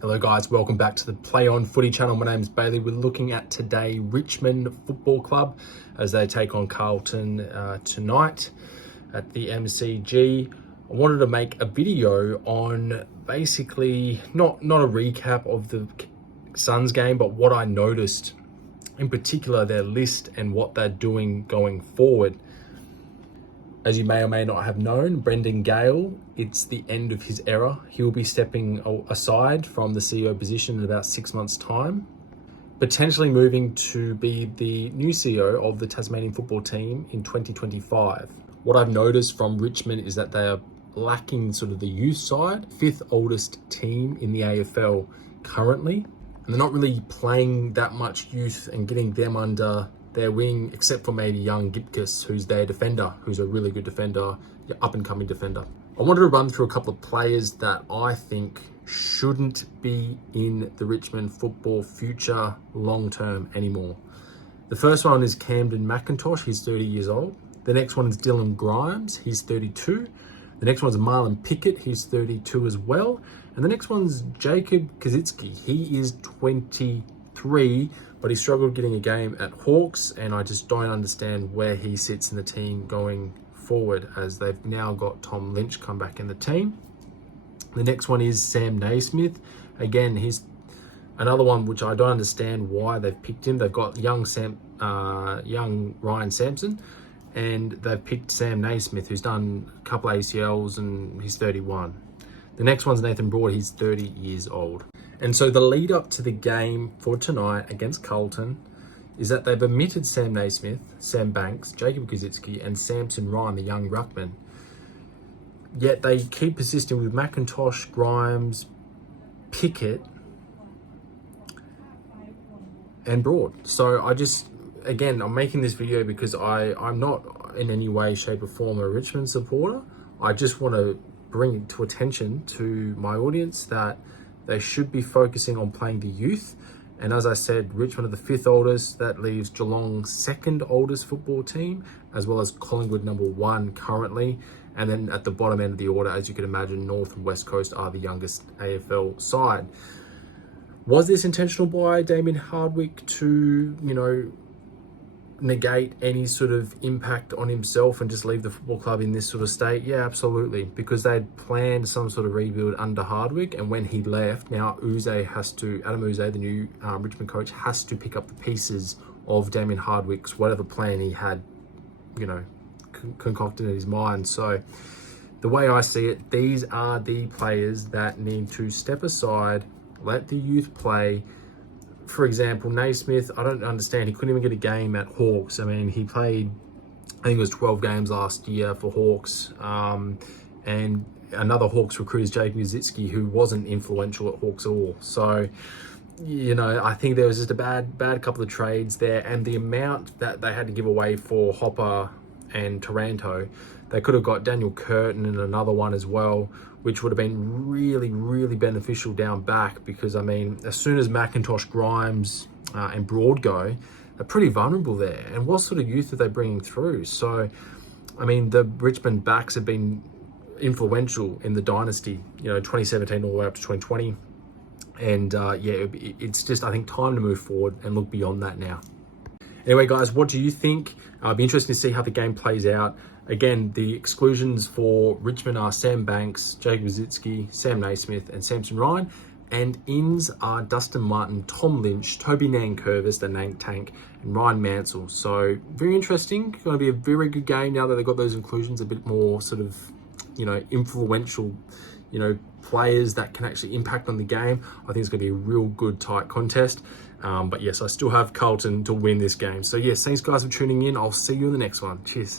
Hello guys, welcome back to the Play On Footy channel. My name is Bailey. We're looking at today Richmond Football Club as they take on Carlton tonight at the MCG. I wanted to make a video on basically not a recap of the Suns game, but what I noticed, in particular their list and what they're doing going forward. As you may or may not have known, Brendan Gale, it's the end of his era. He'll be stepping aside from the CEO position in about 6 months' time, potentially moving to be the new CEO of the Tasmanian football team in 2025. What I've noticed from Richmond is that they are lacking sort of the youth side, fifth oldest team in the AFL currently. And they're not really playing that much youth and getting them under their wing, except for maybe young Gipkus, who's their defender, who's a really good defender, up-and-coming defender. I wanted to run through a couple of players that I think shouldn't be in the Richmond football future long-term anymore. The first one is Camden McIntosh, he's 30 years old. The next one is Dylan Grimes, he's 32. The next one's Marlon Pickett, he's 32 as well. And the next one's Jacob Kazitsky, he is 23, but he struggled getting a game at Hawks, and I just don't understand where he sits in the team going forward, as they've now got Tom Lynch come back in the team. The next one is Sam Naismith. Again, he's another one which I don't understand why they've picked him. They've got young Ryan Sampson, and they've picked Sam Naismith, who's done a couple ACLs, and he's 31. The next one's Nathan Broad, he's 30 years old. And so the lead up to the game for tonight against Carlton is that they've omitted Sam Naismith, Sam Banks, Jacob Kazitsky, and Samson Ryan, the young ruckman. Yet they keep persisting with McIntosh, Grimes, Pickett, and Broad. So I'm making this video because I'm not in any way, shape or form a Richmond supporter. I just want to bring to attention to my audience that they should be focusing on playing the youth. And as I said, Richmond are the fifth oldest. That leaves Geelong's second oldest football team, as well as Collingwood number 1 currently. And then at the bottom end of the order, as you can imagine, North and West Coast are the youngest AFL side. Was this intentional by Damien Hardwick to, negate any sort of impact on himself and just leave the football club in this sort of state? Yeah, absolutely, because they'd planned some sort of rebuild under Hardwick, and when he left, now Adam Uze, the new Richmond coach, has to pick up the pieces of Damien Hardwick's whatever plan he had, concocted in his mind. So the way I see it, these are the players that need to step aside, let the youth play. For example, Naismith, I don't understand. He couldn't even get a game at Hawks. I mean, he played, I think it was 12 games last year for Hawks. And another Hawks recruit is Jacob Kazitsky, who wasn't influential at Hawks at all. So, I think there was just a bad couple of trades there. And the amount that they had to give away for Hopper and Taranto, they could have got Daniel Curtin and another one as well, which would have been really, really beneficial down back, because, I mean, as soon as McIntosh, Grimes and Broad go, they're pretty vulnerable there. And what sort of youth are they bringing through? So, I mean, the Richmond backs have been influential in the dynasty, 2017 all the way up to 2020. And it's just, I think, time to move forward and look beyond that now. Anyway, guys, what do you think? It'll be interesting to see how the game plays out. Again, the exclusions for Richmond are Sam Banks, Jacob Kazitsky, Sam Naismith, and Samson Ryan. And ins are Dustin Martin, Tom Lynch, Toby Nankervis, the Nank Tank, and Ryan Mansell. So very interesting. Going to be a very good game now that they've got those inclusions, a bit more sort of, influential, players that can actually impact on the game. I think it's going to be a real good, tight contest. But yes, I still have Carlton to win this game. So yes, thanks guys for tuning in. I'll see you in the next one. Cheers.